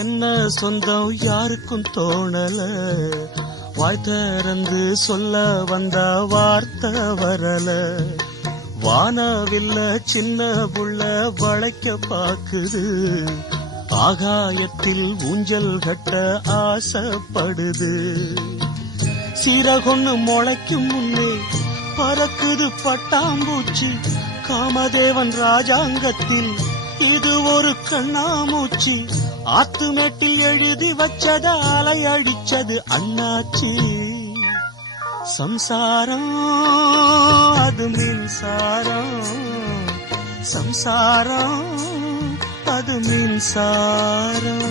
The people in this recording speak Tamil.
என்ன சொந்தம் யாருக்கும் தோணல, வாய் திறந்து சொல்ல வந்த வார்த்தை வரல. வானவில்ல சின்ன புள்ள வளைக்க பாக்குது, ஆகாயத்தில் ஊஞ்சல் கட்ட ஆசைப்படுது. சீரகொன்னு முளைக்கும் முன்னே பறக்குது பட்டாம்பூச்சி, காமதேவன் ராஜாங்கத்தில் இது ஒரு கண்ணாமூச்சி. ஆத்துமேட்டில் எழுதி வச்சத அலை அடிச்சது அண்ணாச்சி. சம்சாரம் அது மின்சாரம், சம்சாரம் அது மின்சாரம்.